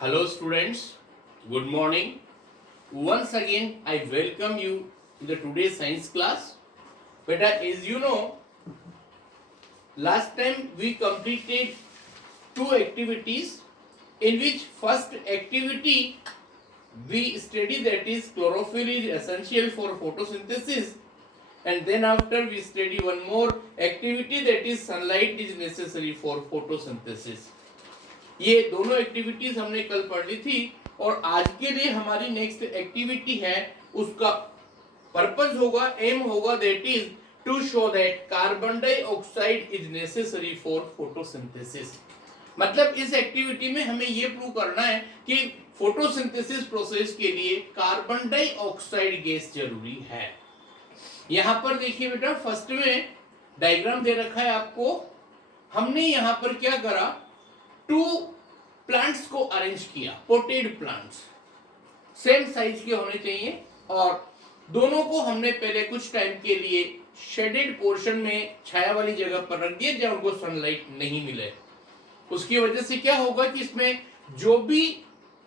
Hello students, good morning. Once again I welcome you to the today's science class. Beta, as you know, last time we completed two activities in which first activity we study that is chlorophyll is essential for photosynthesis, and then after we study one more activity that is sunlight is necessary for photosynthesis. ये दोनों activities हमने कल पढ़ ली थी और आज के लिए हमारी नेक्स्ट एक्टिविटी है, उसका पर्पस होगा, एम होगा that is to show that carbon dioxide is necessary for photosynthesis. मतलब इस एक्टिविटी में हमें ये प्रूव करना है कि फोटोसिंथेसिस प्रोसेस के लिए कार्बन डाइऑक्साइड गैस जरूरी है। यहां पर देखिए बेटा, फर्स्ट में डायग्राम दे रखा है आपको। हमने यहां पर क्या करा, टू प्लांट्स को अरेंज किया, पोटेड प्लांट्स सेम साइज के होने चाहिए, और दोनों को हमने पहले कुछ टाइम के लिए शेडेड पोर्शन में छाया वाली जगह पर रख दिया जहां उनको सनलाइट नहीं मिले। उसकी वजह से क्या होगा कि इसमें जो भी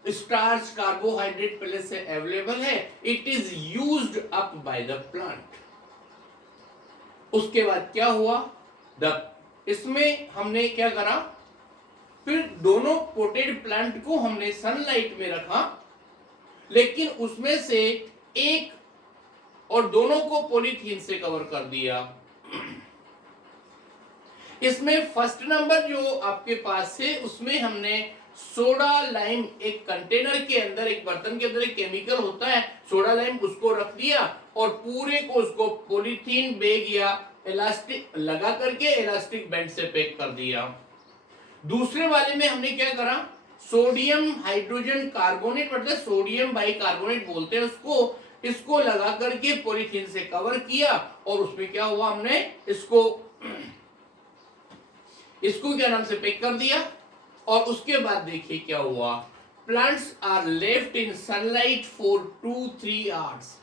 स्टार्च कार्बोहाइड्रेट पहले से अवेलेबल है it is used up by the plant. उसके बाद क्या हुआ, इसमें हमने क्या करा, फिर दोनों पोटेड प्लांट को हमने सनलाइट में रखा, लेकिन उसमें से एक और दोनों को पॉलीथीन से कवर कर दिया। इसमें फर्स्ट नंबर जो आपके पास है उसमें हमने सोडा लाइम, एक कंटेनर के अंदर, एक बर्तन के अंदर एक केमिकल होता है सोडा लाइम, उसको रख दिया और पूरे को उसको पॉलीथीन बैग या इलास्टिक लगा करके इलास्टिक बैंड से पैक कर दिया। दूसरे वाले में हमने क्या करा, सोडियम हाइड्रोजन कार्बोनेट, मतलब सोडियम बाइकार्बोनेट बोलते हैं उसको, इसको लगा करके पॉलीथीन से कवर किया और उसमें क्या हुआ, हमने इसको क्या नाम से पैक कर दिया। और उसके बाद देखिए क्या हुआ, plants are left in sunlight for 2-3 hours.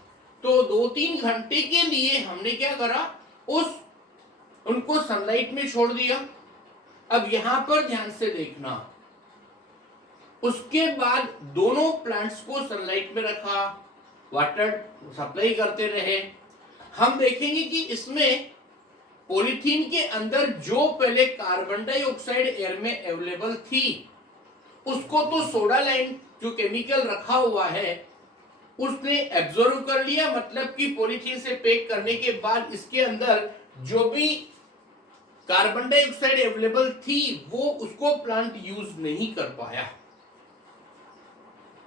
तो 2-3 घंटे के लिए हमने क्या करा, उनको सनलाइट में छोड़ दिया। अब यहां पर ध्यान से देखना, उसके बाद दोनों प्लांट्स को सनलाइट में रखा, वाटर सप्लाई करते रहे। हम देखेंगे कि इसमें पॉलीथीन के अंदर जो पहले कार्बन डाइऑक्साइड एयर में अवेलेबल थी उसको तो सोडा लाइम जो केमिकल रखा हुआ है उसने एब्जॉर्ब कर लिया। मतलब कि पॉलीथीन से पैक करने के बाद इसके अंदर जो भी कार्बन डाइऑक्साइड अवेलेबल थी वो उसको प्लांट यूज नहीं कर पाया।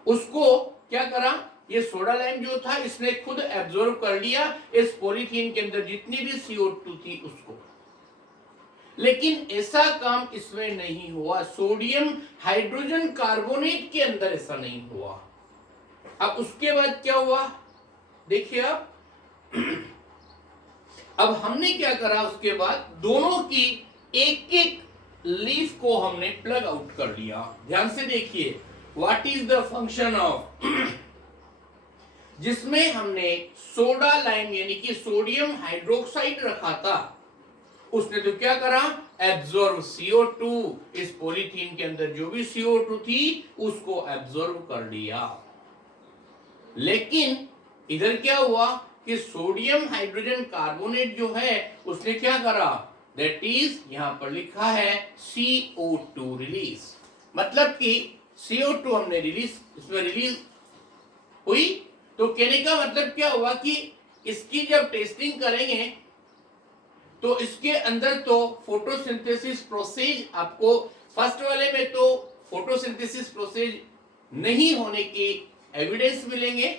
उसको क्या करा, ये सोडा लाइम जो था इसने खुद एब्जॉर्ब कर लिया इस पॉलीथीन के अंदर जितनी भी CO2 थी उसको। लेकिन ऐसा काम इसमें नहीं हुआ, सोडियम हाइड्रोजन कार्बोनेट के अंदर ऐसा नहीं हुआ। अब उसके बाद क्या हुआ देखिए, अब हमने क्या करा, उसके बाद दोनों की एक एक लीफ को हमने प्लग आउट कर लिया। ध्यान से देखिए, what is the function of, जिसमें हमने सोडा लाइम यानी कि सोडियम हाइड्रोक्साइड रखा था उसने तो क्या करा, एब्जॉर्ब CO2, इस पॉलीथीन के अंदर जो भी CO2 थी उसको एब्जॉर्ब कर लिया। लेकिन इधर क्या हुआ कि सोडियम हाइड्रोजन कार्बोनेट जो है उसने क्या करा, दैट इज यहां पर लिखा है CO2 रिलीज। मतलब कि CO2 हमने रिलीज, इसमें रिलीज हुई। तो कहने का मतलब क्या हुआ कि इसकी जब टेस्टिंग करेंगे तो इसके अंदर तो फोटोसिंथेसिस प्रोसेस, आपको फर्स्ट वाले में तो फोटोसिंथेसिस प्रोसेस नहीं होने की एविडेंस मिलेंगे।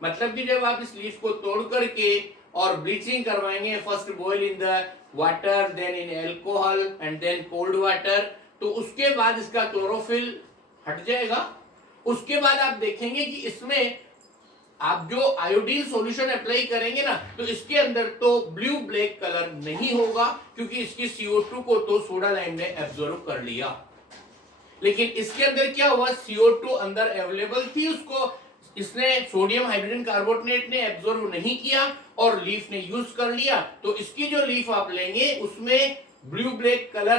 मतलब कि जब आप इस लीफ को तोड़ करके और ब्लीचिंग करवाएंगे, first boil in the water, then in alcohol and then cold water, तो उसके बाद इसका क्लोरोफिल हट जाएगा। उसके बाद आप देखेंगे कि इसमें आप जो आयोडीन सॉल्यूशन अप्लाई करेंगे ना तो इसके अंदर तो ब्लू ब्लैक कलर नहीं होगा क्योंकि इसकी CO2 को तो सोडा लाइम ने एब्जॉर्ब कर लिया। लेकिन इसके अंदर क्या हुआ, CO2 अंदर अवेलेबल थी, उसको इसने सोडियम हाइड्रोजन कार्बोनेट ने एब्जॉर्ब नहीं किया और लीफ ने यूज कर लिया। तो इसकी जो लीफ आप लेंगे उसमें ब्लू ब्लैक कलर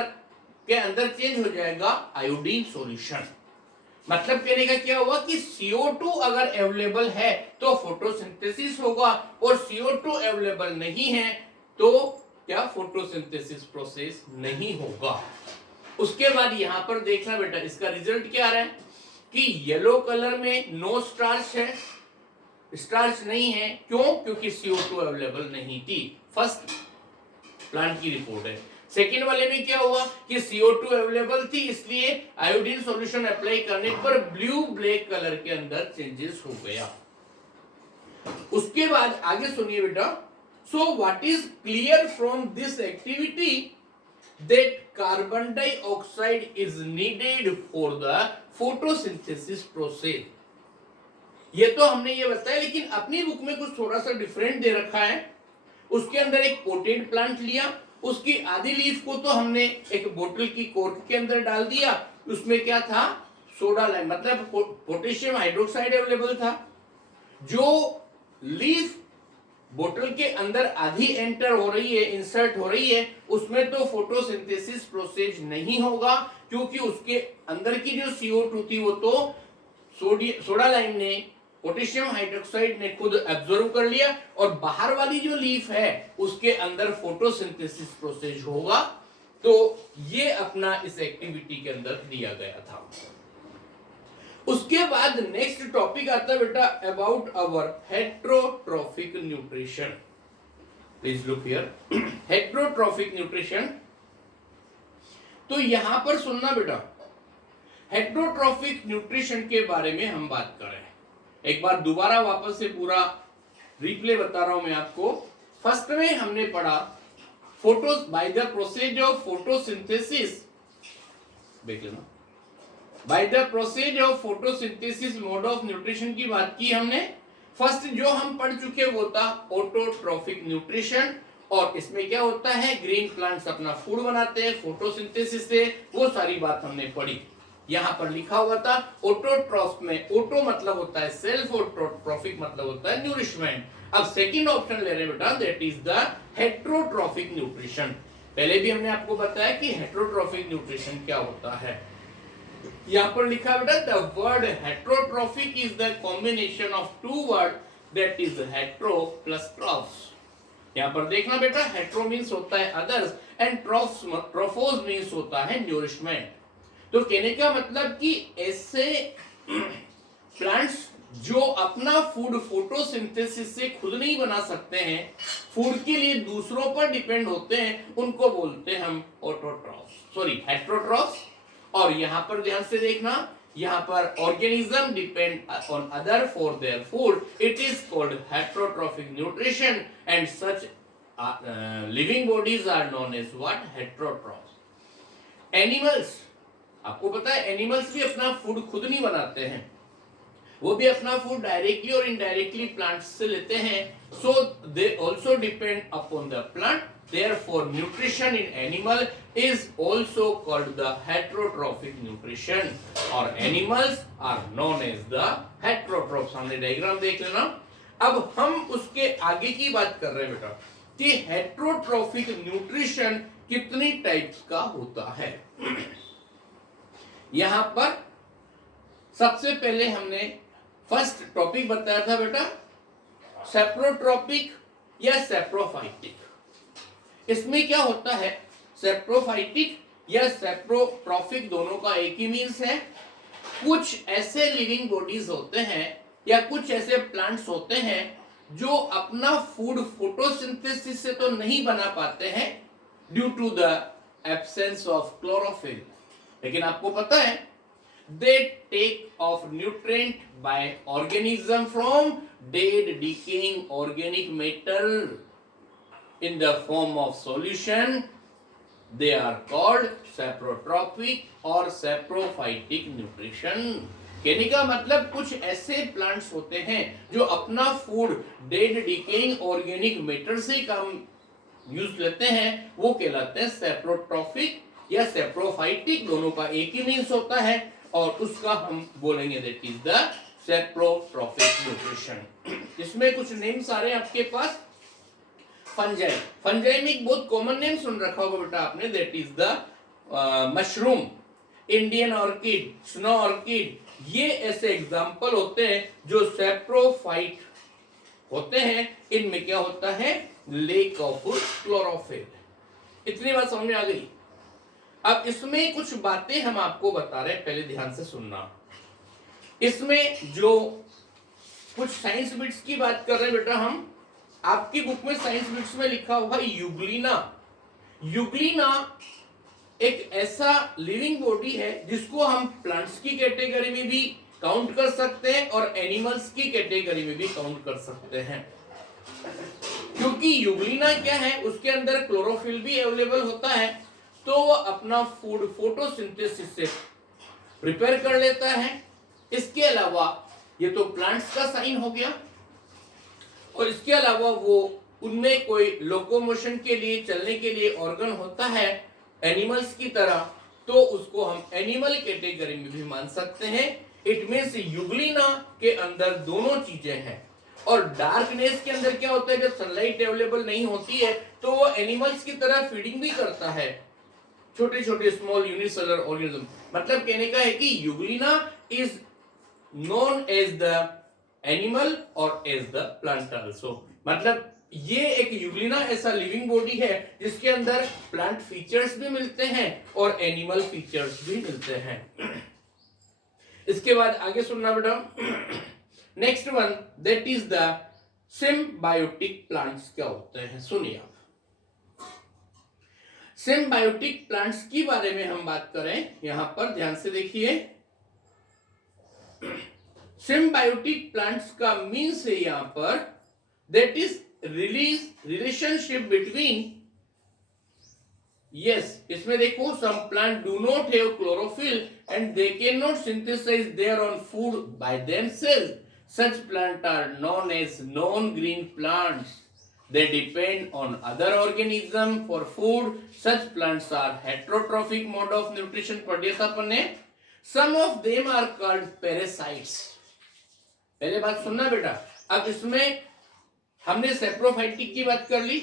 के अंदर चेंज हो जाएगा आयोडीन सॉल्यूशन। मतलब कहने का क्या हुआ कि CO2 अगर अवेलेबल है तो फोटोसिंथेसिस होगा, और CO2 अवेलेबल नहीं है तो क्या फोटोसिंथेसिस प्रोसेस नहीं होगा। उसके बाद यहां पर देखना बेटा, इसका रिजल्ट क्या आ रहा है कि येलो कलर में नो स्टार्च है, स्टार्च नहीं है, क्यों? क्योंकि CO2 अवेलेबल नहीं थी। फर्स्ट प्लांट की रिपोर्ट है। सेकेंड वाले में क्या हुआ कि CO2 अवेलेबल थी, इसलिए आयोडीन सॉल्यूशन अप्लाई करने पर ब्लू ब्लैक कलर के अंदर चेंजेस हो गया। उसके बाद आगे सुनिए बेटा, so what is clear from this activity that carbon dioxide is needed for the photosynthesis process. ये तो हमने ये बताया, लेकिन अपनी बुक में कुछ थोड़ा सा डिफरेंट दे रखा है। उसके अंदर एक पोटेड प्लांट लिया, उसकी आधी लीफ को तो हमने एक बोतल की कॉर्क के अंदर डाल दिया, उसमें क्या था? सोडा लाइम, मतलब पोटेशियम हाइड्रोक्साइड अवेलेबल था। जो लीफ बोतल के अंदर आधी एंटर हो रही है, इंसर्ट हो रही है, उसमें तो फोटोसिंथेसिस प्रोसेस नहीं होगा, क्योंकि उसके अंदर की जो CO2 थी वो तो सोडा लाइम ने, पोटेशियम हाइड्रोक्साइड ने खुद एब्जॉर्व कर लिया, और बाहर वाली जो लीफ है उसके अंदर फोटोसिंथेसिस प्रोसेस होगा। तो ये अपना इस एक्टिविटी के अंदर दिया गया था। उसके बाद नेक्स्ट टॉपिक आता है बेटा about our heterotrophic nutrition. Please look here, heterotrophic nutrition. तो यहां पर सुनना बेटा, हेट्रोट्रॉफिक न्यूट्रिशन के बारे में हम बात कर रहे हैं। एक बार दोबारा वापस से पूरा रिप्ले बता रहा हूं मैं आपको। फर्स्ट में हमने पढ़ा photo by the process of photosynthesis, देख लेना, by the process of photosynthesis mode of nutrition की बात की हमने। फर्स्ट जो हम पढ़ चुके वो था ऑटोट्रॉफिक न्यूट्रिशन, और इसमें क्या होता है, ग्रीन प्लांट्स अपना फूड बनाते हैं फोटोसिंथेसिस से, वो सारी बात हमने पढ़ी। यहां पर लिखा हुआ था ऑटोट्रॉफ में, ऑटो मतलब होता है सेल्फ, और ट्रॉफिक मतलब होता है न्यूरिशमेंट। अब सेकंड ऑप्शन ले रहे हैं बेटा, that is the heterotrophic nutrition. पहले भी हमने आपको बताया कि हेट्रोट्रॉफिक न्यूट्रिशन क्या होता है। यहां पर लिखा बेटा, the word heterotrophic is the combination of two word that is hetero plus trophs. यहां पर देखना बेटा, हेट्रो मींस होता है अदर्स एंड ट्रॉफोस मींस होता है न्यूरिशमेंट। तो कहने का मतलब कि ऐसे प्लांट्स जो अपना फूड फोटोसिंथेसिस से खुद नहीं बना सकते हैं, फूड के लिए दूसरों पर डिपेंड होते हैं, उनको बोलते हैं हम ऑटोट्रॉफ्स, सॉरी हेट्रोट्रॉफ्स। और यहां पर ध्यान से देखना, यहां पर organism depend on other for their food, it is called heterotrophic nutrition, and such living bodies are known as what? Heterotrophs. Animals, आपको पता है एनिमल्स भी अपना फूड खुद नहीं बनाते हैं, वो भी अपना फूड डायरेक्टली और इनडायरेक्टली प्लांट्स से लेते हैं। So they also depend upon the plant, therefore nutrition in animal is also called the heterotrophic nutrition, और animals are known as the heterotrophs. हमने डायग्राम देख लेना। अब हम उसके आगे की बात कर रहे हैं बेटा कि हेट्रोट्रॉफिक न्यूट्रिशन कितनी टाइप्स का होता है। यहां पर सबसे पहले हमने फर्स्ट टॉपिक बताया था बेटा सेप्रोट्रॉपिक या सेप्रोफाइटिक। इसमें क्या होता है, सेप्रोफाइटिक या सेप्रोट्रॉफिक दोनों का एक ही मीन्स है। कुछ ऐसे लिविंग बॉडीज होते हैं या कुछ ऐसे प्लांट्स होते हैं जो अपना फूड फोटोसिंथेसिस से तो नहीं बना पाते हैं due to the absence of chlorophyll, लेकिन आपको पता है they take off nutrient by organism from dead decaying organic matter in the form of solution. They are called saprotrophic or saprophytic nutrition. कहने का मतलब कुछ ऐसे प्लांट्स होते हैं जो अपना food dead decaying organic matter से काम यूज लेते हैं, वो कहलाते हैं सेप्रोट्रॉफिक या सेप्रोफाइटिक, दोनों का एक ही मीन्स होता है, और उसका हम बोलेंगे that is the saprotrophic nutrition. इसमें कुछ नेम्स आ रहे हैं आपके पास। फंजाई, फंजाई में एक बहुत कॉमन नेम सुन रखा होगा बेटा आपने, that is the mushroom. Indian orchid, snow orchid, ये ऐसे एग्जाम्पल होते हैं जो सैप्रोफाइट होते हैं। इनमें क्या होता है, लेक ऑफ क्लोरोफिल। इतनी बात समझ में आ गई। अब इसमें कुछ बातें हम आपको बता रहे हैं, पहले ध्यान से सुनना। इसमें जो कुछ साइंस बिट्स की बात कर रहे हैं बेटा हम, आपकी बुक में साइंस बिट्स में लिखा हुआ यूग्लिना। यूग्लिना एक ऐसा लिविंग बॉडी है जिसको हम प्लांट्स की कैटेगरी में भी काउंट कर सकते हैं और एनिमल्स की कैटेगरी में भी काउंट कर सकते हैं। क्योंकि यूग्लिना क्या है, उसके अंदर क्लोरोफिल भी अवेलेबल होता है, तो वो अपना फूड फोटोसिंथेसिस से प्रिपेयर कर लेता है। इसके अलावा ये तो प्लांट्स का साइन हो गया, और इसके अलावा वो उनमें कोई लोकोमोशन के लिए, चलने के लिए ऑर्गन होता है एनिमल्स की तरह, तो उसको हम एनिमल कैटेगरी में भी मान सकते हैं। इट मींस यूग्लिना के अंदर दोनों चीजें हैं। और डार्कनेस के अंदर क्या होता है, जब सनलाइट अवेलेबल नहीं होती है तो वो एनिमल्स की तरह फीडिंग भी करता है, छोटे छोटे स्मॉल यूनिसेलुलर ऑर्गेनिज्म। मतलब कहने का है कि euglena is known as the animal और एज द प्लांट आल्सो। मतलब ये एक यूग्लिना ऐसा लिविंग बॉडी है जिसके अंदर प्लांट फीचर्स भी मिलते हैं और एनिमल फीचर्स भी मिलते हैं। इसके बाद आगे सुनना बेटा, next one that is the symbiotic plants. क्या होते हैं सुनिए आप। सिम्बायोटिक प्लांट्स की बारे में हम बात करें, यहां पर ध्यान से देखिए। सिम्बायोटिक प्लांट्स का मीन्स है यहां पर that is relationship between, yes इसमें देखो, some plant do not have chlorophyll and they can not synthesise their own food by themselves. Such plants are known as non-green plants. They depend on other organisms for food. Such plants are heterotrophic mode of nutrition. पढ़िए था अपन ने। Some of them are called parasites. पहले बात सुनना बेटा। अब इसमें हमने सेप्रोफाइटिक की बात कर ली,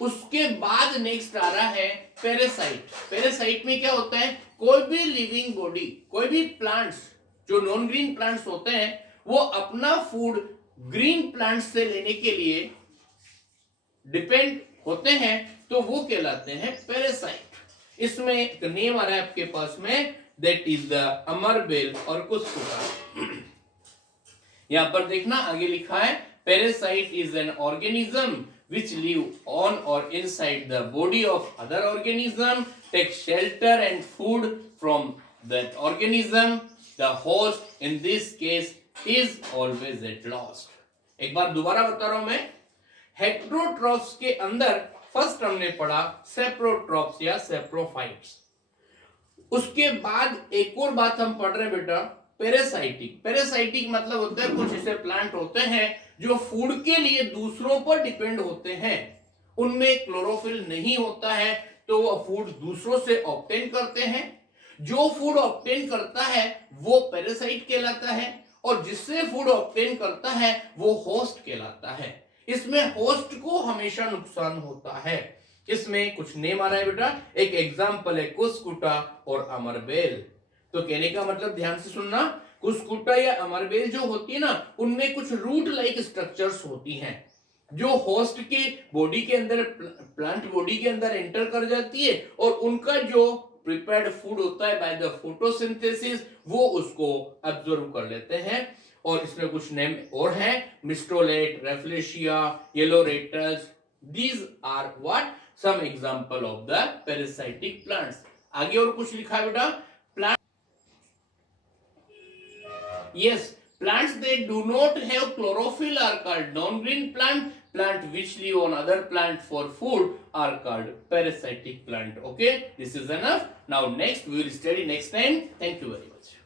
उसके बाद नेक्स्ट आ रहा है पैरासाइट। पैरासाइट में क्या होता है, कोई भी लिविंग बॉडी, कोई भी प्लांट्स जो नॉन ग्रीन प्लांट्स होते हैं, वो अपना फूड ग्रीन प्लांट्स से लेने के लिए डिपेंड होते हैं, तो वो कहलाते हैं पैरासाइट। इसमें एक नेम आ रहा है आपके पास में, दैट इज द अमरबेल और कुस्कुटा। यहां पर देखना आगे लिखा है, parasite is an organism which live on or inside the body of other organism, take shelter and food from that organism. The host in this case is always at loss. एक बार दोबारा बता रहा हूं मैं, हेट्रोट्रॉप्स के अंदर first हमने पढ़ा सेप्रोट्रॉप्स या सेप्रोफाइट्स। उसके बाद एक और बात हम पढ़ रहे हैं बेटा, पैरासाइटिक। पैरासाइटिक मतलब होता है कुछ ऐसे प्लांट होते हैं जो फूड के लिए दूसरों पर डिपेंड होते हैं, उनमें क्लोरोफिल नहीं होता है, तो वो फूड दूसरों से ऑब्टेन करते हैं। जो फूड ऑब्टेन करता है वो पैरासाइट कहलाता है, और जिससे फूड ऑब्टेन करता है वो होस्ट कहलाता है। इसमें होस्ट को हमेशा नुकसान होता है। इसमें कुछ नेम आ रहा है बेटा, एक एग्जाम्पल है कुस्कुटा और अमरबेल। तो कहने का मतलब ध्यान से सुनना, कुस्कुटा या अमरबेल जो होती है ना, उनमें कुछ रूट लाइक स्ट्रक्चर्स होती हैं जो होस्ट के बॉडी के अंदर, प्लांट बॉडी के अंदर एंटर कर जाती है, और उनका जो प्रिपेयर्ड फूड होता है बाय द फोटोसिंथेसिस, वो उसको अब्जॉर्ब कर लेते हैं। और इसमें कुछ नेम और हैं, mistletoe, rafflesia, yellow rattles. These are what some example of the parasitic plants. आगे और कुछ लिखा है बेटा, yes, plants that do not have chlorophyll are called non-green plant. Plant which live on other plant for food are called parasitic plant. Okay, this is enough. Now next we will study next time. Thank you very much.